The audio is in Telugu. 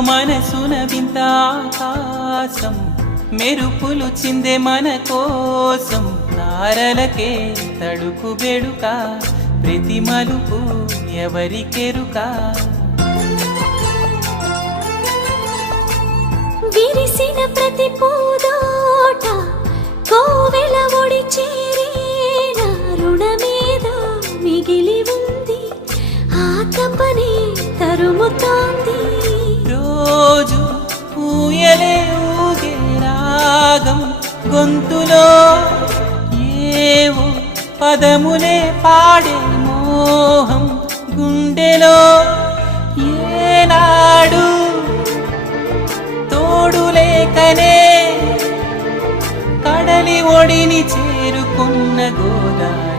మనసున వింత ఆకాశం మెరుపులు చిందే మన కోసం తారలకే తడుకు బెడుక ప్రతి మలుపు ఎవరికెరుక విరిసిన ప్రతి పూదోట కోవెల ఒడి చేరేన రుణమేద మిగిలి ఉంది ఆ తపనే తరుముతోంది రోజు ఊయలే ఊగే రాగం గొంతులో ఏవో పదములే పాడే మోహం గుండెలో ఏనాడు తోడు లేకనే కడలి ఒడిని చేరుకున్న గోదావరి